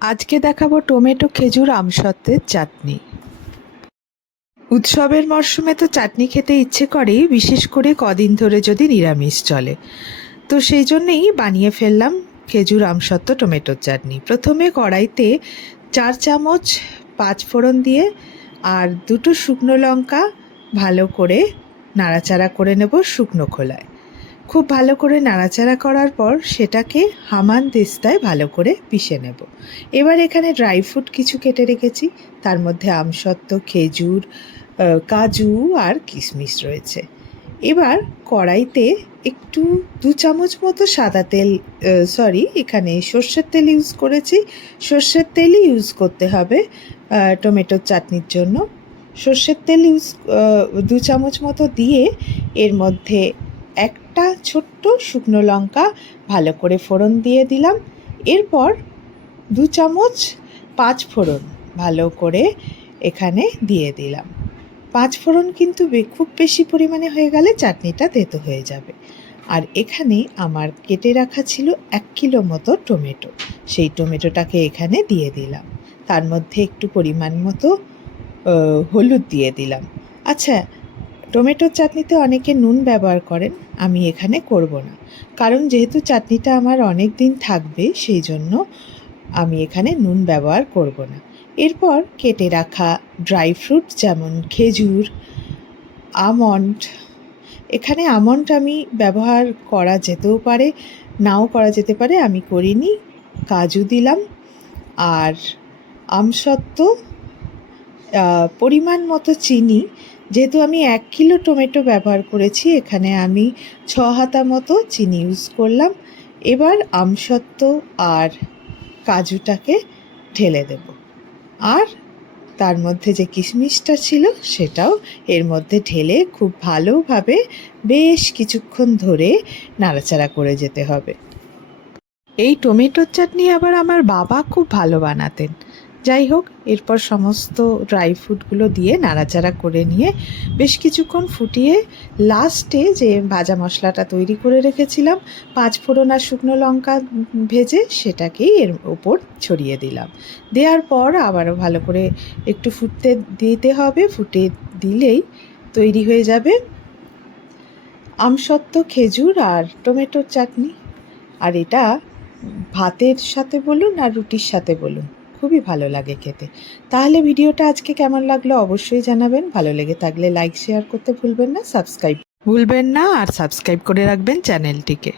আজকে দেখাবো টমেটো, খেজুর আমসত্ত্বের চাটনি। উৎসবের মরশুমে তো চাটনি খেতে ইচ্ছে করে, বিশেষ করে কদিন ধরে যদি নিরামিষ চলে। তো সেই জন্যেই বানিয়ে ফেললাম খেজুর আমসত্ত্ব টমেটোর চাটনি। প্রথমে কড়াইতে চার চামচ পাঁচ ফোড়ন দিয়ে আর দুটো শুকনো লঙ্কা ভালো করে নাড়াচাড়া করে নেব শুকনো খোলায়। খুব ভালো করে নাড়াচাড়া করার পর সেটাকে হামান দিস্তায় ভালো করে পিষে নেব। এবার এখানে ড্রাই ফ্রুট কিছু কেটে রেখেছি। তার মধ্যে আমসত্ত্ব, খেজুর কাজু আর কিশমিশ রয়েছে। এবার কড়াইতে একটু দু চামচ মতো সাদা তেল সরি এখানে সর্ষের তেল ইউজ করেছি। সর্ষের তেলই ইউজ করতে হবে টমেটোর চাটনির জন্য। সর্ষের তেল ইউজ দু চামচ মতো দিয়ে এর মধ্যে একটা ছোট্ট শুকনো লঙ্কা, ভালো করে ফোড়ন দিয়ে দিলাম। এরপর দু চামচ পাঁচ ফোড়ন ভালো করে এখানে দিয়ে দিলাম। পাঁচ ফোড়ন কিন্তু খুব বেশি পরিমাণে হয়ে গেলে চাটনিটা তেতো হয়ে যাবে। আর এখানে আমার কেটে রাখা ছিল এক কিলো মতো টমেটো। সেই টমেটোটাকে এখানে দিয়ে দিলাম। তার মধ্যে একটু পরিমাণ মতো হলুদ দিয়ে দিলাম। আচ্ছা টমেটোর চাটনিতে অনেকে নুন ব্যবহার করেন, আমি এখানে করব না। কারণ যেহেতু চাটনিটা আমার অনেক দিন থাকবে, সেই জন্য আমি এখানে নুন ব্যবহার করব না। এরপর কেটে রাখা ড্রাই ফ্রুট যেমন খেজুর, আমন্ড, এখানে আমন্ড আমি ব্যবহার করা যেতেও পারে, নাও করা যেতে পারে, আমি করিনি, কাজু দিলাম। আর আমসত্ত্ব পরিমাণ মতো চিনি যেহেতু আমি এক কিলো টমেটো ব্যবহার করেছি, এখানে আমি ছ হাতা মতো চিনি ইউজ করলাম। এবার আমসত্ত্ব আর কাজুটাকে ঢেলে দেব। আর তার মধ্যে যে কিশমিশটা ছিল, সেটাও এর মধ্যে ঢেলে খুব ভালোভাবে বেশ কিছুক্ষণ ধরে নাড়াচাড়া করে যেতে হবে। এই টমেটোর চাটনি আবার আমার বাবা খুব ভালো বানাতেন। যাই হোক, এরপর সমস্ত ড্রাই ফ্রুটগুলো দিয়ে নাড়াচাড়া করে নিয়ে বেশ কিছুক্ষণ ফুটিয়ে লাস্টে যে ভাজা মশলাটা তৈরি করে রেখেছিলাম, পাঁচ ফোড়ন আর শুকনো লঙ্কা ভেজে সেটাকেই এর ওপর ছড়িয়ে দিলাম। দেওয়ার পর আবারও ভালো করে একটু ফুটতে দিতে হবে, ফুটে দিলেই তৈরি হয়ে যাবে আমসত্ত্ব, খেজুর আর টমেটোর চাটনি। আর এটা ভাতের সাথে বলুন আর রুটির সাথে বলুন। খুবই ভালো লাগে খেতে। তাহলে ভিডিওটা আজকে কেমন লাগল অবশ্যই জানাবেন। ভালো লেগে থাকলে লাইক শেয়ার করতে ভুলবেন না সাবস্ক্রাইব ভুলবেন না, আর সাবস্ক্রাইব করে রাখবেন চ্যানেলটিকে।